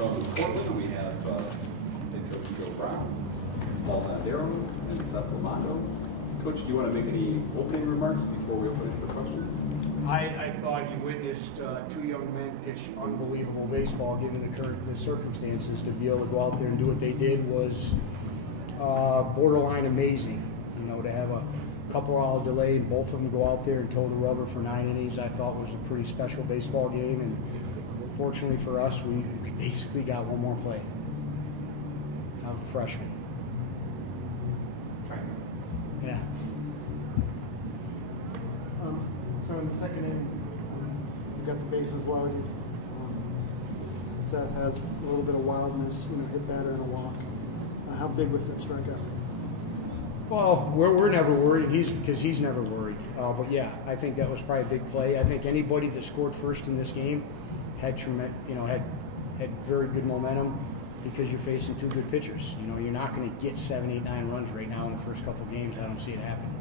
From Cortland, we have head coach Joe Brown, Walton Darrow, and Seth Lamondo. Coach, do you want to make any opening remarks before we open it for questions? I thought you witnessed two young men pitch unbelievable baseball given the circumstances. To be able to go out there and do what they did was borderline amazing. You know, to have a couple-hour delay and both of them go out there and toe the rubber for 9 innings, I thought was a pretty special baseball game. And fortunately for us, we basically got one more play. I'm a freshman. Yeah. So in the second inning, we got the bases loaded. Seth has a little bit of wildness, hit batter and a walk. How big was that strikeout? Well, we're never worried, because he's never worried. But yeah, I think that was probably a big play. I think anybody that scored first in this game had very good momentum because you're facing two good pitchers. You're not going to get 7, 8, 9 runs right now in the first couple of games. I don't see it happening.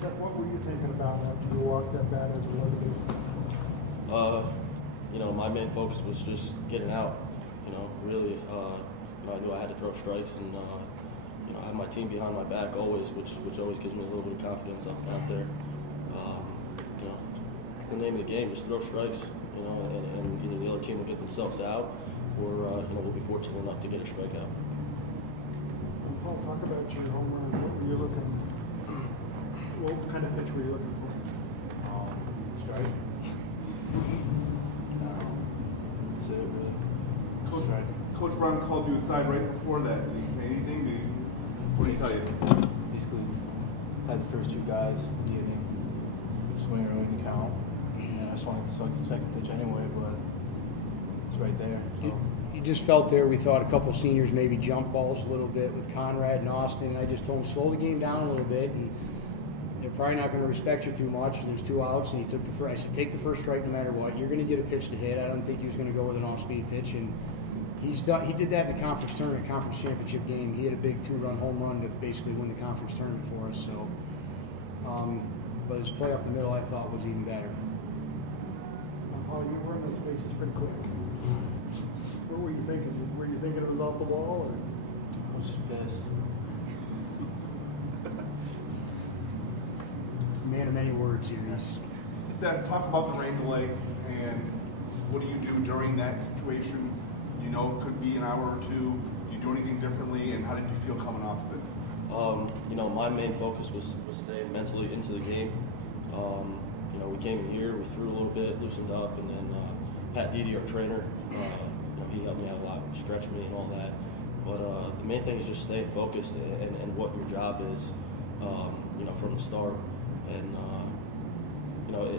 Seth, what were you thinking about after you walked that batter to load the bases? My main focus was just getting out. Really, I knew I had to throw strikes, and I have my team behind my back always, which always gives me a little bit of confidence out there. It's the name of the game. Just throw strikes, and either the other team will get themselves out, or we'll be fortunate enough to get a strikeout. Paul, talk about your home run. What kind of pitch were you looking for? Strike. That's it, really. Coach Brown called you aside right before that. Did he say anything? What did he tell you? Basically, had the first 2 guys in the inning, swing early in the count, and I just wanted to suck the second pitch anyway, but it's right there. So. You just felt there. We thought a couple seniors maybe jump balls a little bit with Conrad and Austin. I just told them slow the game down a little bit, and they're probably not going to respect you too much. And there's 2 outs, and he took the first. I said, take the first strike no matter what. You're going to get a pitch to hit. I don't think he was going to go with an off-speed pitch, and he's done. He did that in the conference tournament, conference championship game. He had a big 2-run home run to basically win the conference tournament for us. So, but his play up the middle, I thought, was even better. Paul, you were in those bases pretty quick. What were you thinking? Were you thinking it was off the wall, or? I was just pissed. Man of many words here. Seth, talk about the rain delay, and what do you do during that situation? It could be an hour or 2. Do you do anything differently, and how did you feel coming off of it? My main focus was staying mentally into the game. We came in here, we threw a little bit, loosened up, and then Pat Dede, our trainer, he helped me out a lot, stretched me and all that. But the main thing is just staying focused and what your job is, from the start. And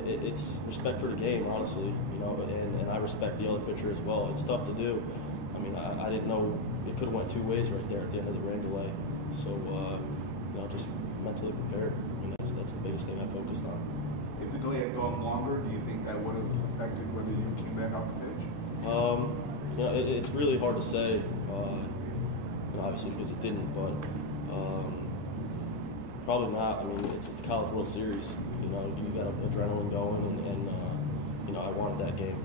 it's respect for the game, honestly. And I respect the other pitcher as well. It's tough to do. I didn't know it could have went 2 ways right there at the end of the rain delay. So just mentally prepared. That's the biggest thing I focused on. If the delay had gone longer, do you think that would have affected whether you came back off the pitch? It's really hard to say. Obviously because it didn't, but probably not. It's College World Series. You got adrenaline going, and I wanted that game.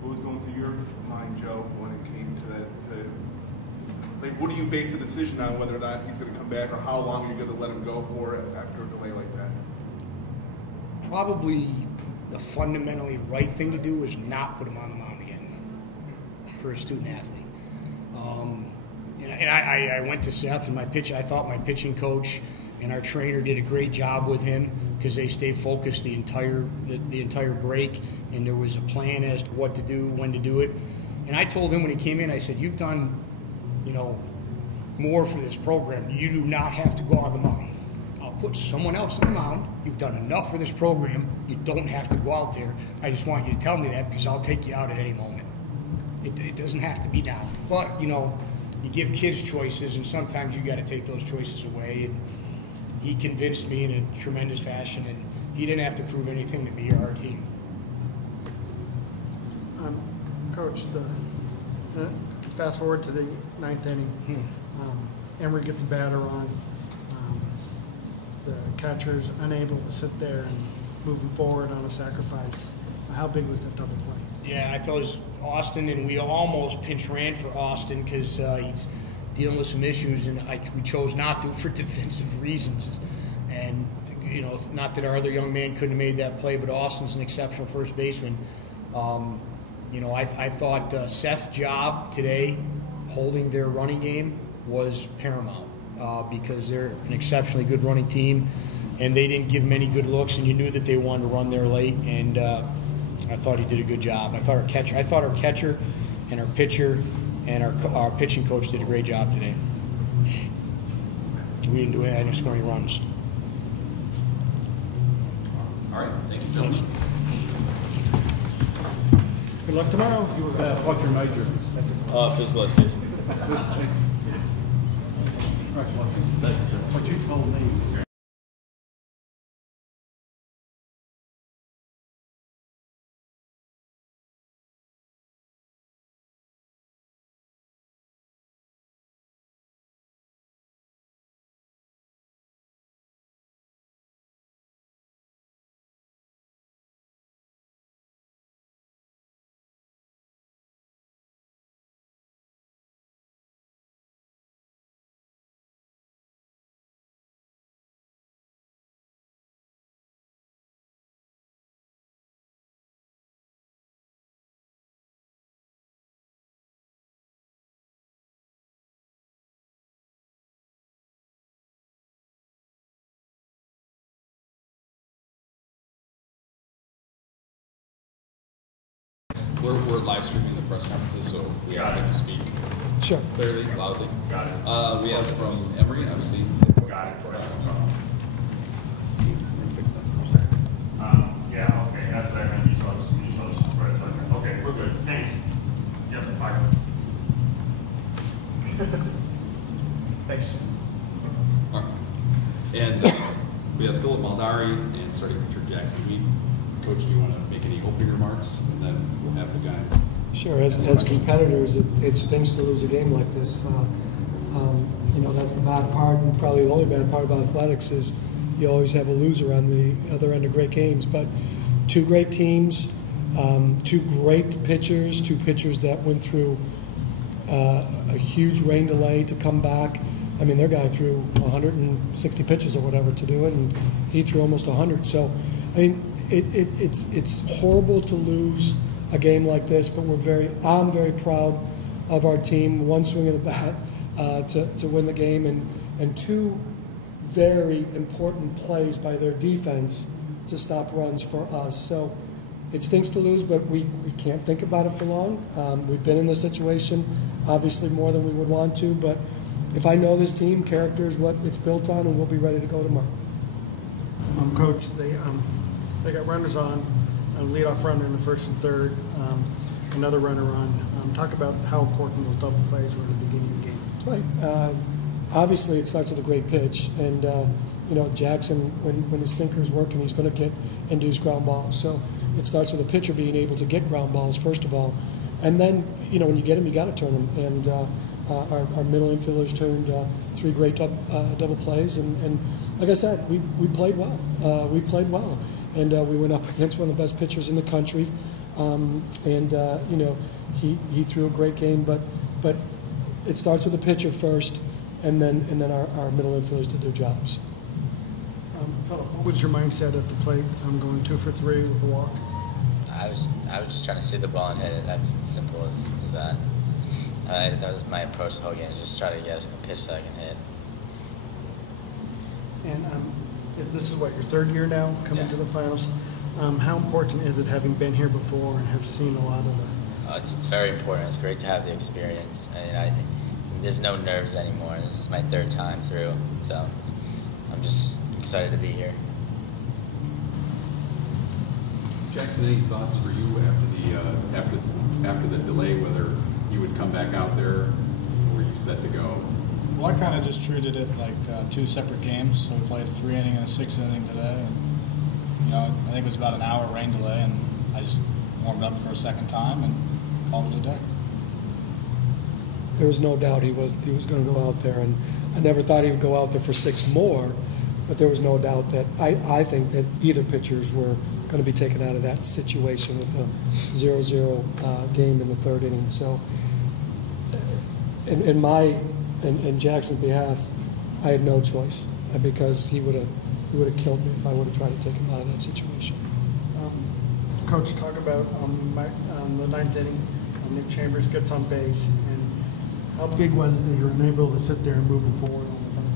What was going through your mind, Joe, when it came to that? What do you base the decision on, whether or not he's going to come back, or how long are you going to let him go for after a delay like that? Probably the fundamentally right thing to do is not put him on the mound again for a student athlete. And I went to Seth and I thought my pitching coach and our trainer did a great job with him because they stayed focused the entire break, and there was a plan as to what to do, when to do it. And I told him when he came in, I said, you've done, more for this program. You do not have to go on the mound. I'll put someone else on the mound. You've done enough for this program. You don't have to go out there. I just want you to tell me that because I'll take you out at any moment. It doesn't have to be now. But, you give kids choices, and sometimes you got to take those choices away. And he convinced me in a tremendous fashion, and he didn't have to prove anything to me or our team. Coach, fast forward to the 9th inning. Emory gets a batter on. The catcher's unable to sit there and moving forward on a sacrifice. How big was that double play? Yeah, I thought it was Austin, and we almost pinch ran for Austin because he's dealing with some issues, and we chose not to for defensive reasons. And, not that our other young man couldn't have made that play, but Austin's an exceptional first baseman. I thought Seth's job today holding their running game was paramount because they're an exceptionally good running team, and they didn't give many good looks, and you knew that they wanted to run there late, and I thought he did a good job. I thought our catcher and our pitcher and our pitching coach did a great job today. We didn't do any, I didn't score any runs. All right, thank you, gentlemen. Good luck tomorrow. What's your major? Physical education. Congratulations. Thank you, sir. What you told me is We're live streaming the press conferences, so we ask that you speak Sure. clearly, loudly. Got it. We have from Emory, obviously. Got it. Fix that for a second. Yeah, okay, that's what I meant, you saw this, right, so, okay, we're good, thanks. Yep, bye. Thanks. All right. And we have Philip Maldari and starting pitcher Jackson Mead. Coach, do you want to make any opening remarks? And then we'll have the guys. Sure. As competitors, it stinks to lose a game like this. That's the bad part, and probably the only bad part about athletics is you always have a loser on the other end of great games. But two great teams, two great pitchers, two pitchers that went through a huge rain delay to come back. I mean, their guy threw 160 pitches or whatever to do it, and he threw almost 100. So, I mean, it's horrible to lose a game like this, but I'm very proud of our team. One swing of the bat to win the game, and two very important plays by their defense to stop runs for us. So it stinks to lose, but we can't think about it for long. We've been in this situation, obviously more than we would want to, but if I know this team, character is what it's built on, and we'll be ready to go tomorrow. Coach, they got runners on, leadoff runner in the first and third, another runner on. Talk about how important those double plays were at the beginning of the game. Right. Obviously, it starts with a great pitch, and Jackson, when his sinker is working, he's going to get induced ground balls. So it starts with a pitcher being able to get ground balls first of all, and then when you get them, you got to turn them. And our middle infielders turned three great double plays, and like I said, we played well. And we went up against one of the best pitchers in the country, he threw a great game. But it starts with the pitcher first, and then our middle infielders did their jobs. Philip, what was your mindset at the plate? Going 2 for 3 with a walk. I was just trying to see the ball and hit it. That's simple as that. That was my approach the whole game. Just try to get a pitch that I can hit. And if this is your third year now coming to the finals, how important is it having been here before and have seen a lot of the? It's very important. It's great to have the experience. There's no nerves anymore. This is my third time through, so I'm just excited to be here. Jackson, any thoughts for you after the delay, whether you would come back out there, or were you set to go? Well, I kind of just treated it like two separate games. So we played a 3-inning and a 6-inning today, and I think it was about an hour rain delay, and I just warmed up for a second time and called it a day. There was no doubt he was going to go out there, and I never thought he would go out there for 6 more, but there was no doubt that I think that either pitchers were going to be taken out of that situation with a 0-0 game in the third inning. So, in Jackson's behalf, I had no choice because he would have killed me if I would have tried to take him out of that situation. Coach, talk about the ninth inning. Nick Chambers gets on base, and how big was it that you were unable to sit there and move him forward on the front?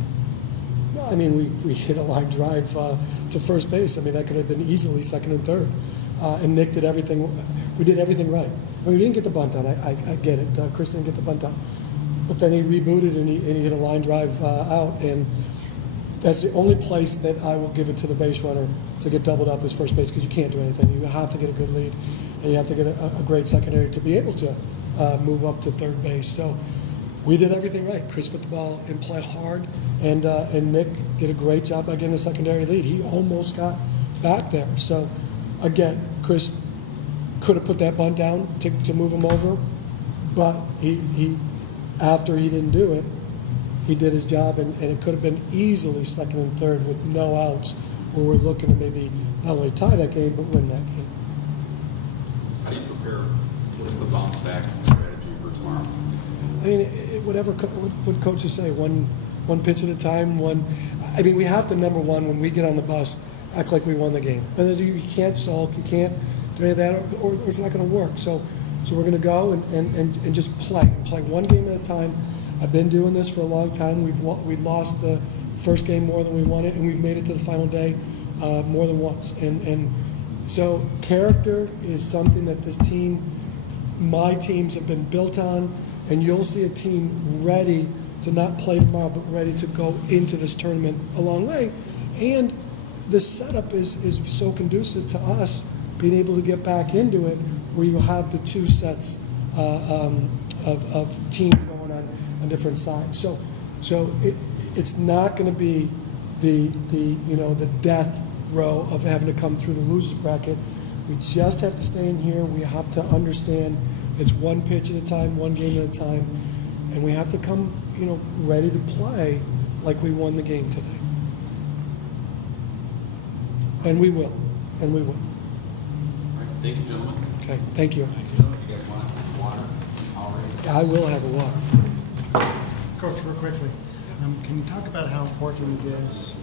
No, I mean, we hit a line drive to first base. I mean, that could have been easily second and third. And Nick did everything. We did everything right. I mean, we didn't get the bunt on. I get it. Chris didn't get the bunt on. But then he rebooted and he hit a line drive out. And that's the only place that I will give it to the base runner to get doubled up as first base, because you can't do anything. You have to get a good lead, and you have to get a great secondary to be able to move up to third base. So we did everything right. Chris put the ball in play hard, and Nick did a great job by getting a secondary lead. He almost got back there. So again, Chris could have put that bunt down to move him over, but he after he didn't do it, he did his job, and it could have been easily second and third with no outs, where we're looking to maybe not only tie that game, but win that game. How do you prepare? What's the bounce back strategy for tomorrow? I mean, whatever what coaches say, one pitch at a time. I mean, we have to, number one, when we get on the bus, act like we won the game. And you can't sulk, you can't do any of that, or it's not going to work. So we're going to go and just play one game at a time. I've been doing this for a long time. We've lost the first game more than we won it, and we've made it to the final day more than once. And so character is something that this team, my teams, have been built on, and you'll see a team ready to not play tomorrow, but ready to go into this tournament a long way. And the setup is so conducive to us being able to get back into it, where you have the two sets of teams going on different sides. So it's not going to be the death row of having to come through the losers bracket. We just have to stay in here. We have to understand it's one pitch at a time, one game at a time, and we have to come ready to play like we won the game today. And we will. All right, thank you, gentlemen. Okay, thank you. Gentlemen, if you guys want water, Powerade. I will have a water. Coach, real quickly, can you talk about how important it is